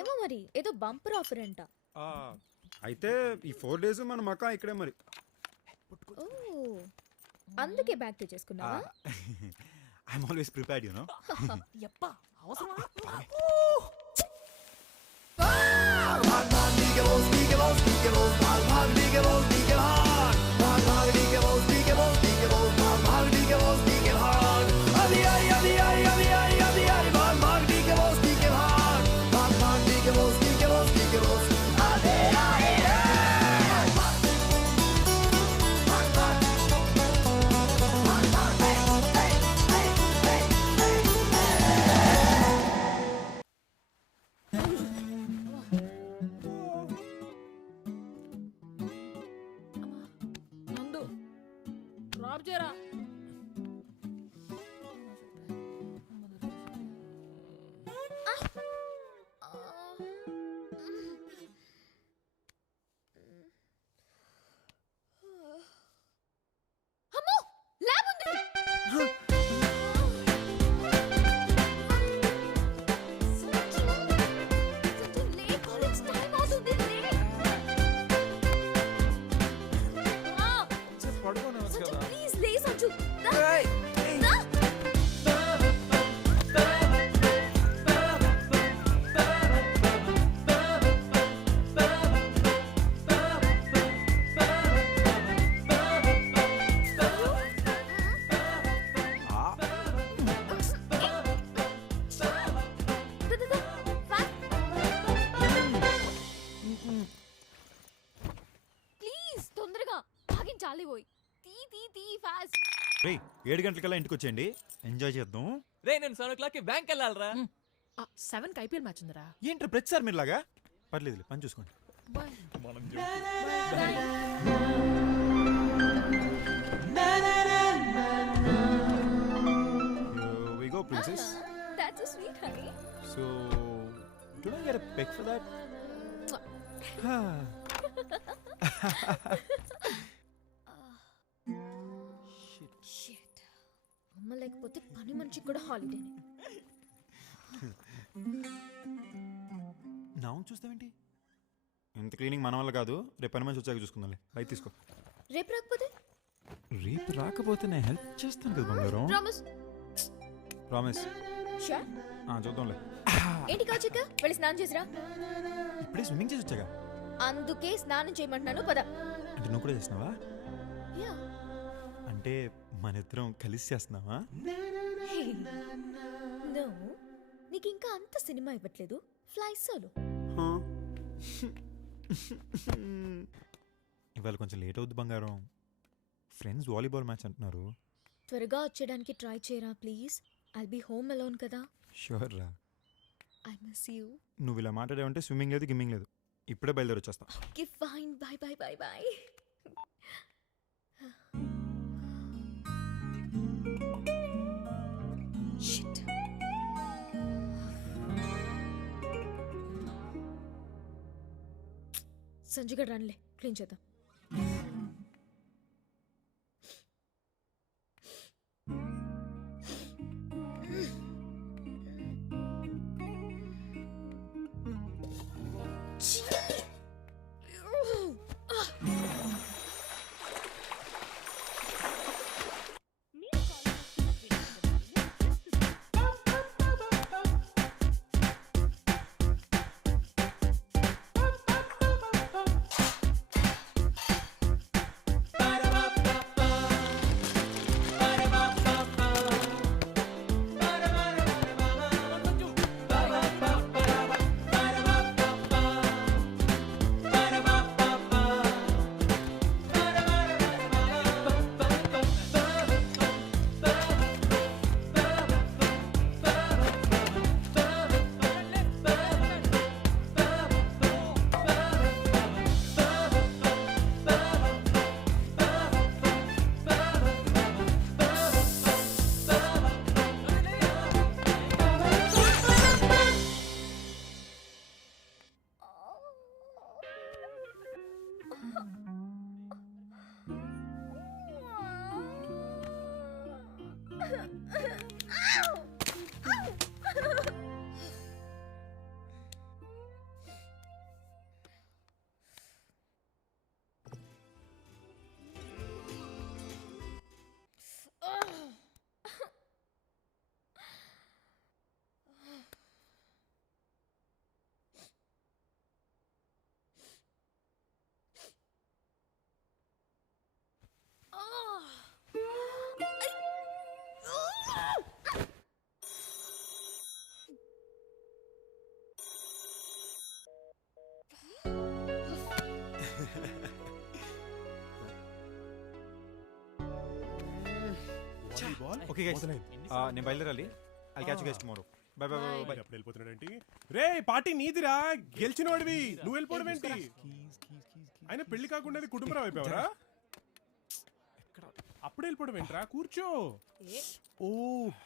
ఏమో మరి, ఏదో బంపర్ ఆఫర్ అంట. అయితే ఈ 4 days మన మకా ఇక్కడే మరి. ఓ, అందుకే బ్యాగ్ తెచ్చేసుకున్నావా? I'm always prepared, you know. యప్పా అవసరమా? నందు డ్రాప్ చేయరా. అమ్మో, ల్యాబ్ ఉంది. సంజు, లేట్, కాలేజ్ టైం అవుతుంది. సంజు, ప్లీజ్ లే సంజు. రా. రా. ప్లీజ్ తొందరగా ఆగించాలి. పోయి తీ తీ తీ ఫాస్ట్. రే 7 గంటలకల్లా ఇంటికి వచ్చేయండి, ఎంజాయ్ చేద్దాం. రే నేను 7 o'clock కి బ్యాంక్ వెళ్ళాలరా. 7కి ఐపీఎల్ మ్యాచ్ ఉందిరా. ఏంట్రా ప్రతిసారి మీరు లాగా? పర్లేదు, పని చూసుకోండి. Bye. Here we go, princess. That's so sweet, honey. So, do I get a peck for that? Shit. అమ్మ లేకపోతే పని మనిషికి కూడా హాలిడేనే. నా చూస్తావేంటి? ఇంత క్లీనింగ్ మన వల్ల కాదు, రేపు పని మంచి వచ్చాక చూసుకుందాంలే. బయట తీసుకో. రేపు రాకపోతే? రేపు రాకపోతే నేను హెల్ప్ చేస్తాను కదా బంగారం. ప్రామిస్? ప్రామిస్. షూర్? చూద్దాంలే. ఏంటి కౌచిక, వెళ్ళి స్నానం చేసిరా. ఇప్పుడే స్విమ్మింగ్ చేసి వచ్చాగా. అందుకే స్నానం చేయమంటున్నాను, పద. అంటే నువ్వు కూడా చేసినావా? యా. అంటే మన ఇద్దరం కలిసి చేస్తున్నావా? నో, నీకు ఇంకా అంత సినిమా ఇవ్వట్లేదు. Fly solo. ఇవాళ కొంచెం లేట్ అవుద్ది బంగారం. ఫ్రెండ్స్ వాలీబాల్ మ్యాచ్ అంటున్నారు. త్వరగా వచ్చేయడానికి ట్రై చేయరా please. I'll be home alone కదా. షూర్ రా. I miss you. నువ్వు ఇలా మాట్లాడావంటే స్విమ్మింగ్ లేదు, గిమ్మింగ్ లేదు. ఇప్పుడే బయలుదేరి వచ్చేస్తా. Okay fine, by by by by. Shit. Sanjay గారు రండిలే, క్లీన్ చేద్దాం. ఓకే గైస్ నేను బయలుదేరాలి. I catch you guys tomorrow. By by by by. అప్పుడు వెళ్ళిపోతున్నాడేంటి? రే పార్టీ నీదిరా, గెలిచిన వాడివి, నువ్వు వెళ్ళిపోవడం ఏంటి? ఆయన పెళ్లి కాకుండా కుటుంబరావు అయిపోయావరా? అప్పుడు వెళ్ళిపోవడం ఏంట్రా, కూర్చో. ఓ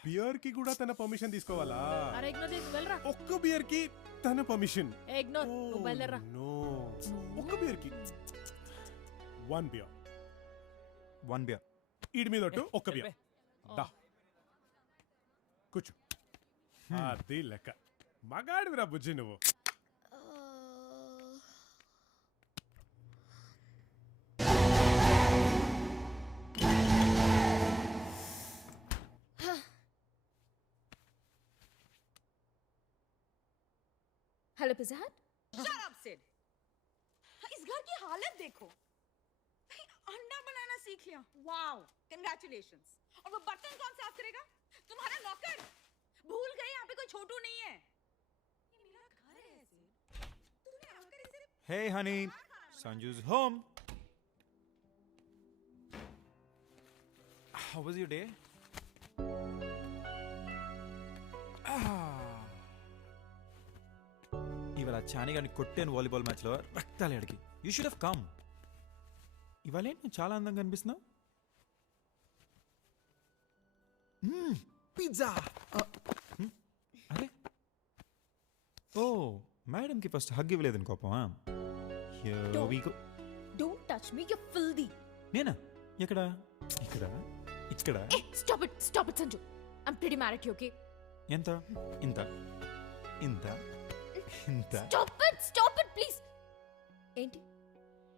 బియర్ కి కూడా తన పర్మిషన్ తీసుకోవాలా? అరే ఇగ్నోర్ చేసి వెళ్ళరా. ఒక్క బియర్ కి తన పర్మిషన్? ఇగ్నోర్, నువ్వు బయలుదేరరా. నో, ఒక్క బియర్ కి 1 బియర్. 1 బియర్. ఈడి మీద ఒట్టు, ఒక్క బియర్. దా కూర్చో. అది లెక్క. మగాడివిరా బుజ్జి నువ్వు. हेलो पिज़्ज़ा हट। Shut up, Sid. इस घर की हालत देखो. अंडा बनाना सीख लिया. Wow, congratulations. और वो बर्तन कौन साफ करेगा? तुम्हारा नौकर. भूल गए यहाँ पे कोई छोटू नहीं है. ये मेरा घर है Sid. तूने आकर इसे. Hey honey, Sanju's home. How was your day? ఇవాళ చాని గారిని కొట్టాను వాలీబాల్ మ్యాచ్లో రక్తాలు అడిగి. You should have come. ఇవాళ ఏంటి నువ్వు చాలా అందంగా కనిపిస్తున్నావు. పిజ్జా. అరే ఓ మేడంకి ఫస్ట్ హగ్ ఇవ్వలేదని కోపమా? Don't touch me, you filthy. నేనా? ఎక్కడ? ఇక్కడ ఇక్కడ. Hey, stop it, Sanju. I'm pretty mad at you, okay? ఎంత? ఇంత ఇంత ఇంత. Stop it, please. ఏంటి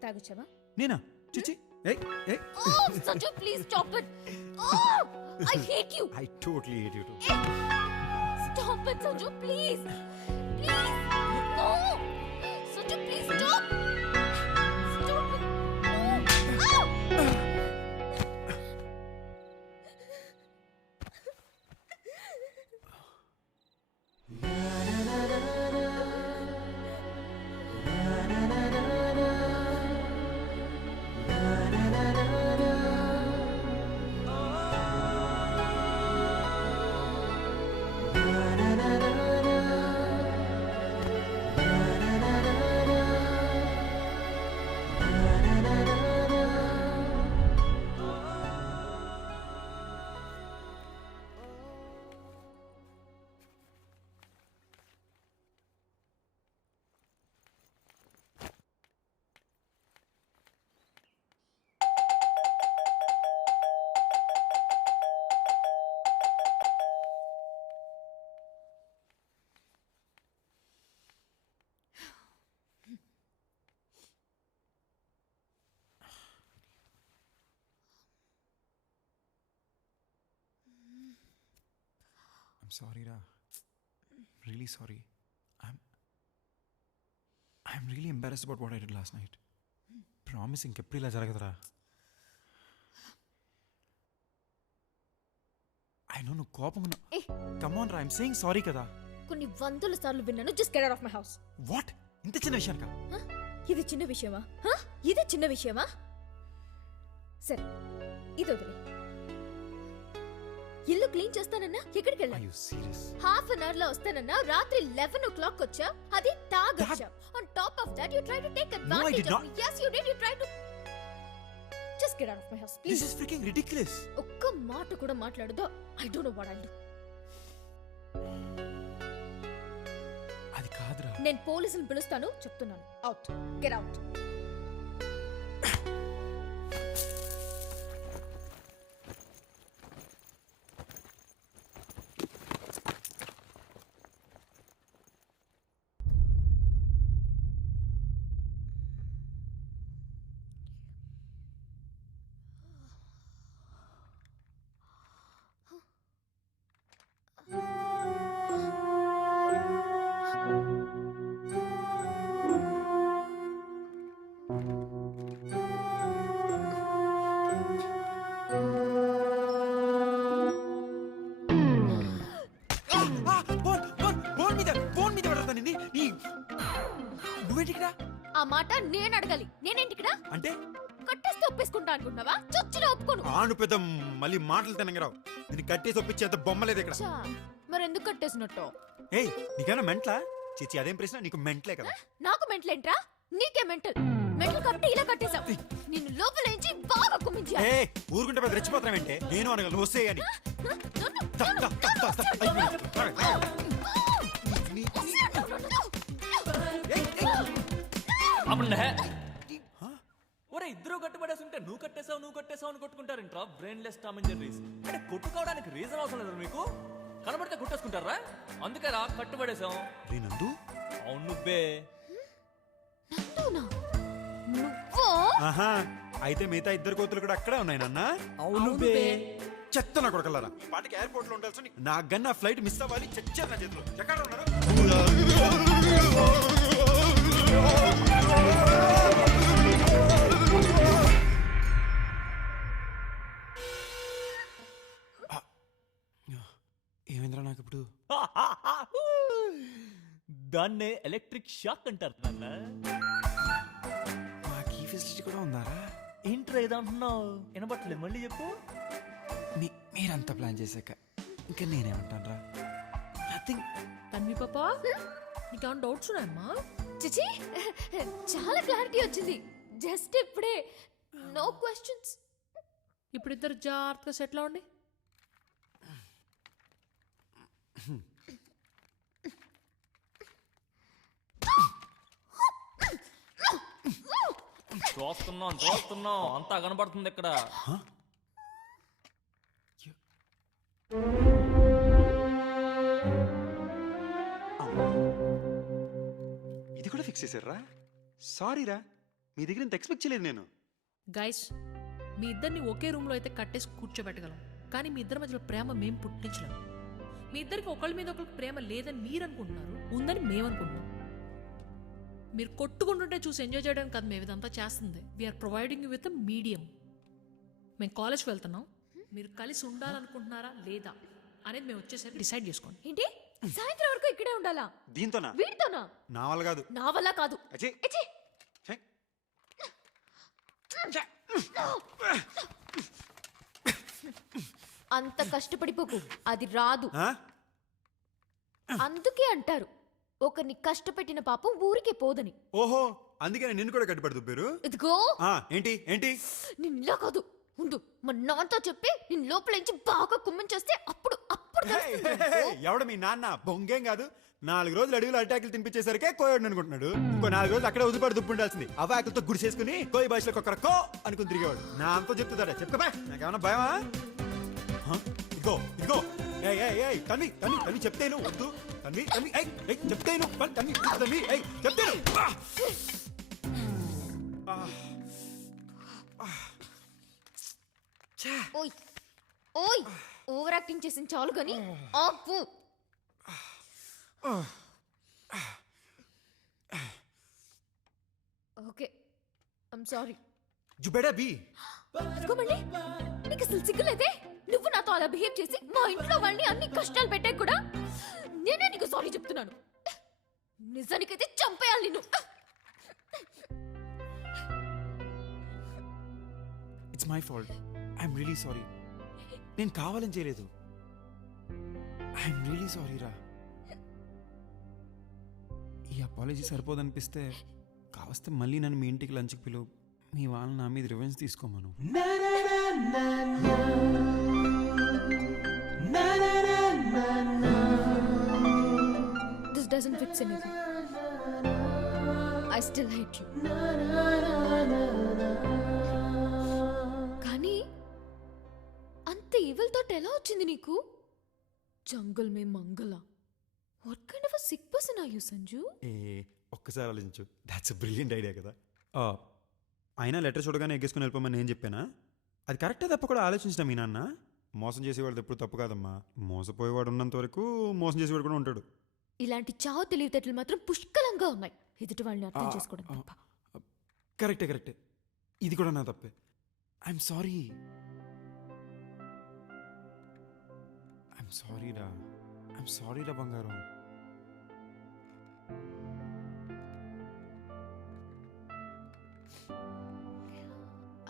తాగొచ్చావా? నేనా? చిచి. ఏయ్ ఏయ్. Oh, Sanju, please stop it. Oh, I hate you. I totally hate you too. Stop it, Sanju, please. Please. No. Sanju, please stop. Stop it. No. Oh. I'm sorry, Ra. Really sorry. I'm really embarrassed about what I did last night. Promise ఇంకెప్పుడు ఇలా జరగదురా. I know నువ్వు కోపంగా. Come on, Ra. I'm saying sorry కదా. కొన్ని వందల సార్లు విన్నాను. Just get out of my house. What? ఇంత చిన్న విషయానికా? ఇది చిన్న విషయమా? ఇది చిన్న విషయమా? సరే ఇది వదిలే. ఇల్లు క్లీన్ చేస్తానన్నా ఎక్కడికి వెళ్ళా? Are you serious? Half an hour లో వస్తానన్నా రాత్రి 11 o'clock వచ్చా. అది తాగొచ్చా. On top of that you try to take advantage of me. Yes you did. You tried to. Just get out of my house please. This is freaking ridiculous. ఒక్క మాట కూడా మాట్లాడదు. I don't know what I'll do. అది కాదురా. నేను పోలీసులను పిలుస్తాను చెప్తున్నాను. అవుట్. Get out. ఆ మాట నేను అడగాలి. నేనేంటి ఇక్కడ? అంటే కట్టేస్తా ఒప్పేసుకుంటా అనుకుంటున్నావా? చొచ్చిలో ఒప్పుకోను. ఆను పెద్ద మళ్ళీ మాటలు తినగరావు. నేను కట్టేసి ఒప్పించేంత బొమ్మలేదు ఇక్కడ. చా, మరెందుకు కట్టేసినట్టు? ఏయ్ నీకేనా మెంట్లా? చిచి అదేం ప్రశ్న, నీకు మెంట్లే కదా. నాకు మెంటలేంట్రా? నీకే మెంటల్. మెంటల్ కాబట్టి ఇలా కట్టేశావు. నిన్ను లోపలేంచి బాగా కుమ్మించా. ఏ ఊరుకుంటే పెద్ద రెచ్చిపోతానంటే నేను అనగలను వస్తే అని. ఒరే ఇద్దరు కట్టుబడేసి ఉంటే నువ్వు కట్టేసావు అని కొట్టుకుంటారేంట్రా? Brainless Tom and Jerrys. అంటే కొట్టుకోవడానికి రీజన్ అవసరం లేదు మీకు. కనబడితే కొట్టేసుకుంటారా? అందుకేరా కట్టుబడేసాం. నందు అవును నువ్వే. ఆహా అయితే మిగతా ఇద్దరు కోతులు కూడా అక్కడే ఉన్నాయి నాన్న. అవును చెత్త నా కొడకల్లారా. పాటికి ఎయిర్పోర్ట్ లో ఉండాల్సి నాకు గన్న ఫ్లైట్ మిస్ అవ్వాలి. చచ్చారు నా చేతిలో. ఎక్కడ ఉన్నారు? ఏమైందిరా నాకు ఇప్పుడు? దాన్నే ఎలక్ట్రిక్ షాక్ అంటారు నాన్న. మాకు ఈ ఫెసిలిటీ కూడా ఉందారా? ఏంట్రా ఏదంటున్నావు? వినబట్టలేదు, మళ్ళీ చెప్పు. మీరంతా ప్లాన్ చేశాక ఇంకా నేనేమంటాను రా? నథింగ్. తన్వి పాపా నీకేమైనా డౌట్స్ ఉన్నాయమ్మా? చిచి, చాలా క్లారిటీ వచ్చింది జస్ట్ ఇప్పుడే. No questions. ఇప్పుడు ఇద్దరు జాగ్రత్తగా సెటిల్ అవ్వండి. చూస్తున్నాం అంతా కనబడుతుంది ఇక్కడ. ఇది కూడా ఫిక్స్ చేశారా? సారీ రా, మీ దగ్గర ఇంత ఎక్స్పెక్ట్ చేయలేదు నేను. గైస్, మీ ఇద్దరిని ఒకే రూమ్లో అయితే కట్టేసి కూర్చోబెట్టగలం, కానీ మీ ఇద్దరి మధ్యలో ప్రేమ మేము పుట్టించలేం. మీ ఇద్దరికి ఒకళ్ళ మీద ఒకరికి ప్రేమ లేదని మీరు అనుకుంటున్నారు, ఉందని మేము అనుకుంటున్నాం. మీరు కొట్టుకుంటుంటే చూసి ఎంజాయ్ చేయడానికి కాదు మేము ఇదంతా చేస్తుంది. We're providing you with medium. మేము కాలేజ్కి వెళ్తున్నాం, మీరు కలిసి ఉండాలనుకుంటున్నారా లేదా అనేది మేము వచ్చేసరికి డిసైడ్ చేసుకోండి. ఏంటి సాయంత్రం వరకు ఇక్కడే ఉండాలా? దీంతోనా? వీడితోనా? నా వల్ల కాదు. నా వల్ల కాదు. అచ్చే. అంత కష్టపడిపోకు, అది రాదు. ఆ? అందుకే అంటారు ఒకరిని కష్టపెట్టిన పాపం ఊరికే పోదని. ఓహో, అందుకే నిన్ను కూడా కట్టుబడి దుబ్బారు. ఇదిగో ఏంటి ఏంటి? నిన్నులా కాదు, ఉండు మా నాన్నతో చెప్పి నిన్ను లోపలించి బాగా కుమ్మించేస్తే అప్పుడు అప్పుడు ఎవడ మీ నాన్న? బొంగేం కాదు. 4 రోజులు అడవిలో అటాకులు తినిపించేసరికే కోయడు అనుకుంటున్నాడు. ఇంకో 4 రోజులు అక్కడే ఉదిపాడు దుప్పు ఉండాల్సింది. అవాకులతో గుడి చేసుకుని కోయి భాషలో ఒక్కర కో అనుకుని తిరిగేవాడు. నా అంతా చెప్తుందా? చెప్పుకోబా, నాకేమన్నా భయమా? ఇదిగో ఇదిగో తన్వి తన్వి తన్వి చెప్తేను వద్దు. తన్వి తన్వి చెప్తేను తన్వి తన్వి చెప్తేను. ఓయ్ ఓయ్, ఓవర్ యాక్టింగ్ చేసిన చాలు గాని ఆపు. Okay, I'm sorry. You better be. మళ్ళీ నీకు అసలు సిగ్గులేదే? నువ్వు నాతో అలా బిహేవ్ చేసి మా ఇంట్లో వాళ్ళని అన్ని కష్టాలు పెట్టే కూడా నేనే నీకు సారీ చెప్తున్నాను. నిజానికైతే చంపేయాలి నిన్ను. It's my fault. I'm really sorry. నేను కావాలని చేయలేదు. ఐఎమ్ రియలీ సారీ రా. ఈ అపాలజీ సరిపోదనిపిస్తే కావస్తే మళ్ళీ నన్ను మీ ఇంటికి లంచ్కి పిలువు. మీ వాళ్ళని నా మీద revenge తీసుకోమను. This doesn't fix anything. I still hate you. కానీ అంత ఈవిల్ థాట్ ఎలా వచ్చింది నీకు? జంగల్ మే మంగళ. What kind of a sick person are you, Sanju? ఒక్కసారి ఆలోచించు. దాట్స్ ఎ బ్రిలియంట్ ఐడియా కదా. అయినా లెటర్ చూడగానే ఎగ్గేసుకుని వెళ్ళిపోమని నేను చెప్పానా? అది కరెక్టే తప్ప కూడా ఆలోచించిన మీ నాన్న. మోసం చేసేవాడు ఎప్పుడు తప్పు కాదమ్మా. మోసపోయేవాడు ఉన్నంత వరకు మోసం చేసేవాడు కూడా ఉంటాడు. ఇలాంటి చావు తెలివితేటలు మాత్రం పుష్కలంగా ఉన్నాయి. ఎదుటి వాళ్ళని అర్థం చేసుకోవడం తప్ప. కరెక్టే కరెక్టే. ఇది కూడా నా తప్పే. I'm sorry. ఐఎమ్ సారీ రా. ఐఎమ్ సారీ రా బంగారం.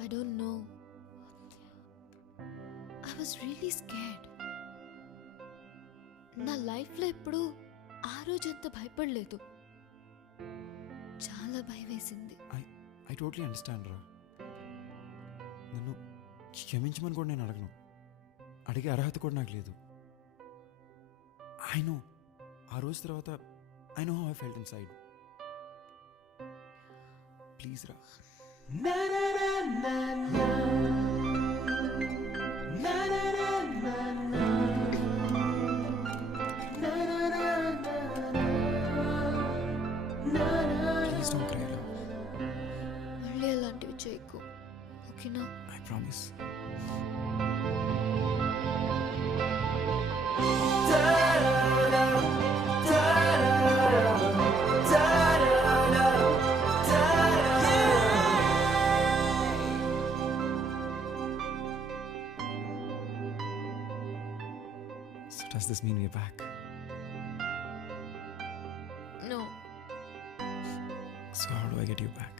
I I don't know. I was really scared. నా లైఫ్లో ఎప్పుడు ఆ రోజంత భయపడలేదు. చాలా భయం వేసింది. ఐ టోటలీ అండర్స్టాండ్ రా. నన్ను క్షమించమని కూడా నేను అడగను. అడిగే అర్హత కూడా నాకు లేదు. ఐ నో ఆ రోజు తర్వాత I know how I felt in side. Please రా. ప్లీజ్ డోంట్ క్రై రా. మళ్ళీ అలాంటివి చేయకు, ఓకేనా? I promise. So does this mean we're back? No. So how do I get you back?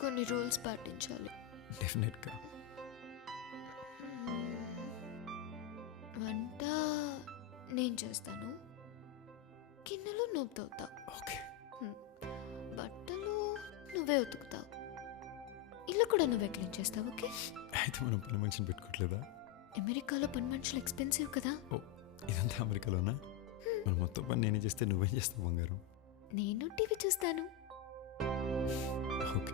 కొన్ని రూల్స్ పాటించాలి. డెఫినెట్గా. వంట నేను చేస్తాను, గిన్నెలు నువ్వు తవ్వుతావు, ఓకే. బట్టలు నువ్వే ఉతుకుతావు, ఇల్లు కూడా నువ్వే క్లీన్ చేస్తావు, ఓకే? అయితే మనం పని మనిషిని పెట్టుకోవట్లేదా? అమెరికాలో పని మనుషులు ఎక్స్పెన్సివ్ కదా. ఓ ఇదంతా అమెరికాలోనా? మరి మొత్తం పని నేనే చేస్తే నువ్వేం చేస్తావు బంగారం? నేను టీవీ చూస్తాను. ఓకే.